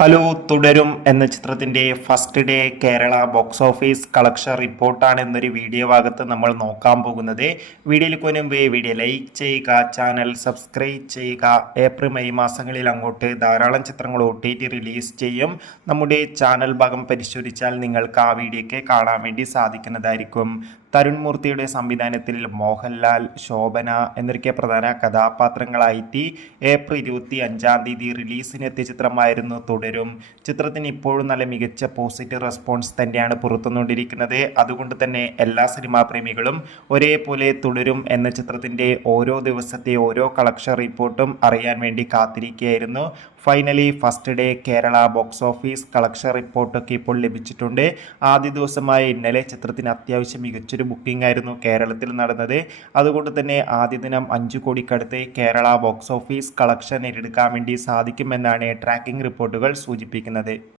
Hello തുടരും എന്ന ചിത്രത്തിന്റെ first day Kerala box office collection റിപ്പോർട്ടാണ് എന്നൊരു വീഡിയോ ഭാഗത്ത് നമ്മൾ നോക്കാൻ പോകുന്നത്. വീഡിയോയിലേക്ക് മുൻപ് വീഡിയോ ലൈക്ക് ചെയ്യുക, ചാനൽ സബ്സ്ക്രൈബ് ചെയ്യുക. ഏപ്രിൽ മെയ് മാസങ്ങളിൽ അങ്ങോട്ട് ധാരാളം ചിത്രങ്ങൾ OTT റിലീസ് ചെയ്യും. നമ്മുടെ ചാനൽ ഭാഗം പരിശോധിച്ചാൽ നിങ്ങൾക്ക് ആ വീഡിയോയ്ക്ക് കാണാൻ വേണ്ടി സാധിക്കുന്നതായിരിക്കും. തരുൺ മൂർത്തിയുടെ സംവിധാനത്തിൽ മോഹൻലാൽ, ശോഭന എന്നൊക്കെ പ്രധാന കഥാപാത്രങ്ങളായിട്ട് ഏപ്രിൽ 25 റിലീസിനെത്തിയ ചിത്രമായിരുന്നു തുടരും. ചിത്രത്തിന് ഇപ്പോഴും നല്ല മികച്ച പോസിറ്റീവ് റെസ്പോൺസ് തന്നെയാണ് പുറത്തുകൊണ്ടിരിക്കുന്നത്. അതുകൊണ്ട് തന്നെ എല്ലാ സിനിമാ പ്രേമികളും ഒരേപോലെ തുടരും എന്ന ചിത്രത്തിൻ്റെ ഓരോ ദിവസത്തെ ഓരോ കളക്ഷൻ റിപ്പോർട്ടും അറിയാൻ വേണ്ടി കാത്തിരിക്കുകയായിരുന്നു. Finally first day Kerala box office collection റിപ്പോർട്ടൊക്കെ ഇപ്പോൾ ലഭിച്ചിട്ടുണ്ട്. ആദ്യ ദിവസമായ ഇന്നലെ ചിത്രത്തിന് അത്യാവശ്യം മികച്ചൊരു ബുക്കിംഗ് ആയിരുന്നു കേരളത്തിൽ നടന്നത്. അതുകൊണ്ട് തന്നെ ആദ്യ ദിനം 5 കോടിക്കടുത്ത് കേരള ബോക്സ് ഓഫീസ് കളക്ഷൻ നേടിയെടുക്കാൻ വേണ്ടി സാധിക്കുമെന്നാണ് ട്രാക്കിംഗ് റിപ്പോർട്ടുകൾ സൂചിപ്പിക്കുന്നത്.